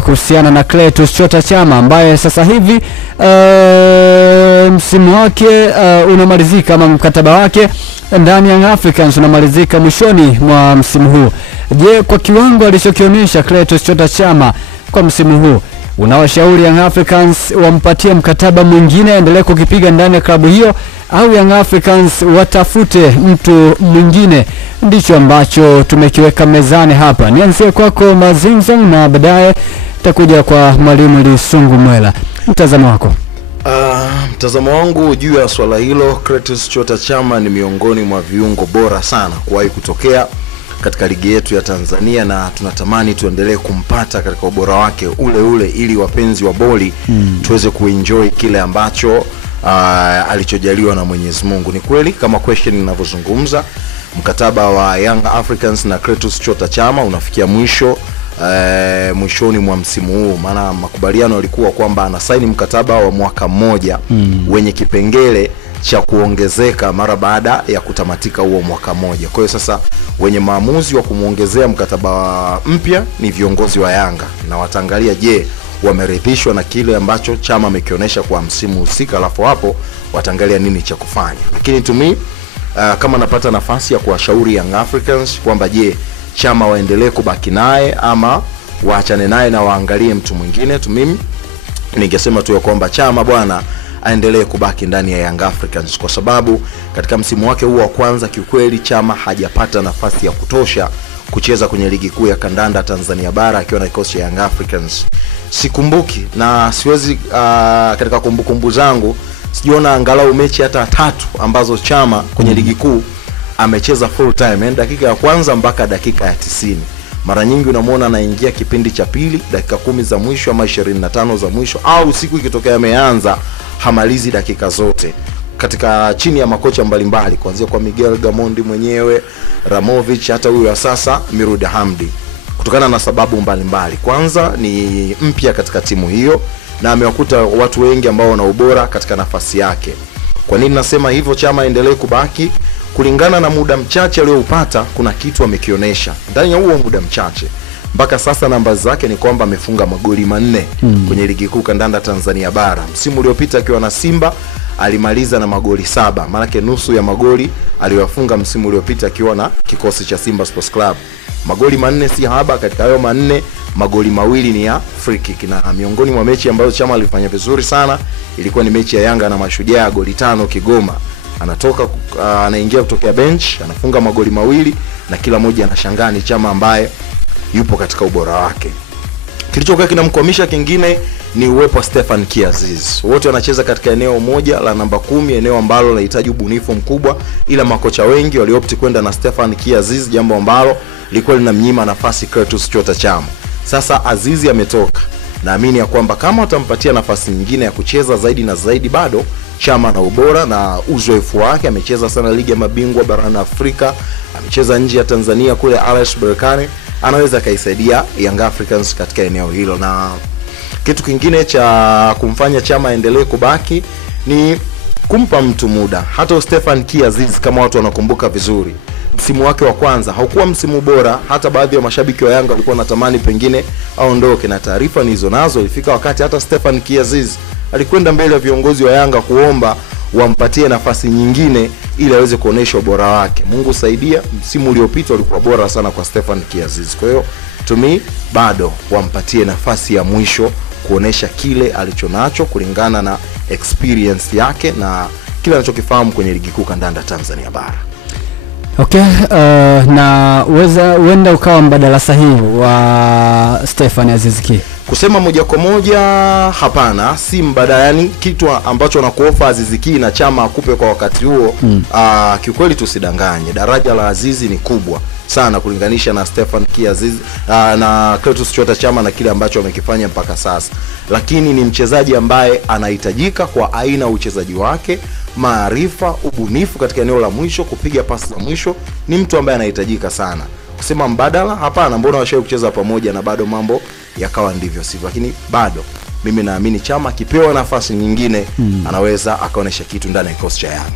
kuhusiana na Clatous Chota Chama ambaye sasa hivi msimu wake unamalizika, ama mkataba wake ndani ya Young Africans unamalizika mwishoni mwa msimu huu. Je, kwa kiwango alichokionyesha Clatous Chota Chama kwa msimu huu, unawashauri Young Africans wampatie mkataba mwingine endelee kukipiga ndani ya klabu hiyo, au Young Africans watafute mtu mwingine? Ndicho ambacho tumekiweka mezani hapa. Nianzie kwako Mazinzo na baadaye takuja kwa mwalimu Lisungu Mwela. Mtazamo wako? Mtazamo wangu juu ya swala hilo, Clatous Chota Chama ni miongoni mwa viungo bora sana kuwahi kutokea katika ligi yetu ya Tanzania, na tunatamani tuendelee kumpata katika ubora wake ule ule, ili wapenzi wa boli tuweze kuenjoy kile ambacho alichojaliwa na Mwenyezi Mungu. Ni kweli kama question ninavyozungumza, mkataba wa Young Africans na Clatous Chota Chama unafikia mwishoni mwa msimu huu, maana makubaliano yalikuwa kwamba anasaini mkataba wa mwaka mmoja wenye kipengele cha kuongezeka mara baada ya kutamatika huo mwaka mmoja. Kwa hiyo sasa wenye maamuzi wa kumuongezea mkataba mpya ni viongozi wa Yanga, na wataangalia je, wameridhishwa na kile ambacho Chama amekionyesha kwa msimu husika, alafu hapo wataangalia nini cha kufanya. Lakini to me, kama napata nafasi ya kuwashauri Young Africans kwamba je, Chama waendelee kubaki naye ama waachane naye na waangalie mtu mwingine, to mimi ningesema tu kwamba Chama bwana aendelee kubaki ndani ya Young Africans, kwa sababu katika msimu wake huu wa kwanza kiukweli Chama hajapata nafasi ya kutosha kucheza kwenye ligi kuu ya kandanda Tanzania bara akiwa na kikosi cha Young Africans. Sikumbuki na siwezi katika kumbukumbu zangu sijiona angalau mechi hata 3 ambazo Chama kwenye ligi kuu amecheza full time, dakika ya kwanza mpaka dakika ya 90. Mara nyingi unamuona anaingia kipindi cha pili dakika 10 za mwisho ama 25 za mwisho, au siku ikitokea ameanza hamalizi dakika zote, katika chini ya makocha mbalimbali kuanzia kwa Miguel Gamondi mwenyewe, Ramovic, hata huyu wa sasa Miruda Hamdi, kutokana na sababu mbalimbali. Kwanza ni mpya katika timu hiyo na amewakuta watu wengi ambao wana ubora katika nafasi yake. Kwa nini nasema hivyo? Chama endelee kubaki kulingana na muda mchache aliyoupata, kuna kitu amekionyesha ndani ya huo muda mchache. Mpaka sasa namba zake ni kwamba amefunga magoli 4 kwenye ligi kuu kandanda Tanzania bara. Msimu uliopita akiwa na Simba alimaliza na magoli 7, maana yake nusu ya magoli aliyofunga msimu uliopita akiwa na kikosi cha Simba Sports Club. Magoli 4 si haba, katika hayo 4 magoli 2 ni ya free kick, na miongoni mwa mechi ambazo Chama alifanya vizuri sana ilikuwa ni mechi ya Yanga na Mashujaa, goli 5 Kigoma. Anatoka anaingia kutoka bench, anafunga magoli 2 na kila moja anashangaa ni Chama ambaye yupo katika ubora wake. Kilichokuwa kinamkwamisha kingine ni uwepo wa Stefan Kiaziz. Wote wanacheza katika eneo moja la namba 10, eneo ambalo linahitaji ubunifu mkubwa, ila makocha wengi waliopti kwenda na Stefan Kiaziz, jambo ambalo lilikuwa linamnyima nafasi Clatous Chota Chama. Sasa Azizi ametoka, naamini ya kwamba kama watampatia nafasi nyingine ya kucheza zaidi na zaidi, bado Chama na ubora na uzoefu wake. Amecheza sana ligi ya mabingwa barani Afrika, amecheza nje ya Tanzania kule RS Berkane, anaweza kaisaidia Young Africans katika eneo hilo. Na kitu kingine cha kumfanya Chama aendelee kubaki ni kumpa mtu muda. Hata Stefan Kiaziz, kama watu wanakumbuka vizuri, msimu wake wa kwanza haukuwa msimu bora, hata baadhi ya mashabiki wa Yanga walikuwa wanatamani pengine aondoke, na taarifa nizo nazo ilifika wakati hata Stefan Kiaziz alikwenda mbele ya viongozi wa Yanga kuomba wampatie nafasi nyingine ili aweze kuonesha ubora wake. Mungu saidia, msimu uliopita ulikuwa bora sana kwa Stefan Kiaziz. Kwa hiyo to me bado wampatie nafasi ya mwisho kuonesha kile alichonacho kulingana na experience yake na kile anachokifahamu kwenye ligi kuu kandanda Tanzania bara. Okay, na uenda ukawa mbadala sahihi wa Stefan Aziz Ki? Kusema moja kwa moja hapana, si mbadala, yani kitu ambacho anakuofa Aziz Ki na Chama akupe kwa wakati huo. Kiukweli tusidanganye, daraja la Azizi ni kubwa sana kulinganisha na Stefan Kiaziz na Clatous Chota Chama na kile ambacho amekifanya mpaka sasa. Lakini ni mchezaji ambaye anahitajika kwa aina uchezaji wake, maarifa, ubunifu katika eneo la mwisho, kupiga pasi za mwisho, ni mtu ambaye anahitajika sana. Kusema mbadala hapana, mbona washawahi kucheza pamoja na bado mambo yakawa ndivyo sivyo. Lakini bado mimi naamini Chama akipewa nafasi nyingine anaweza akaonesha kitu ndani ya kikosi cha Yanga.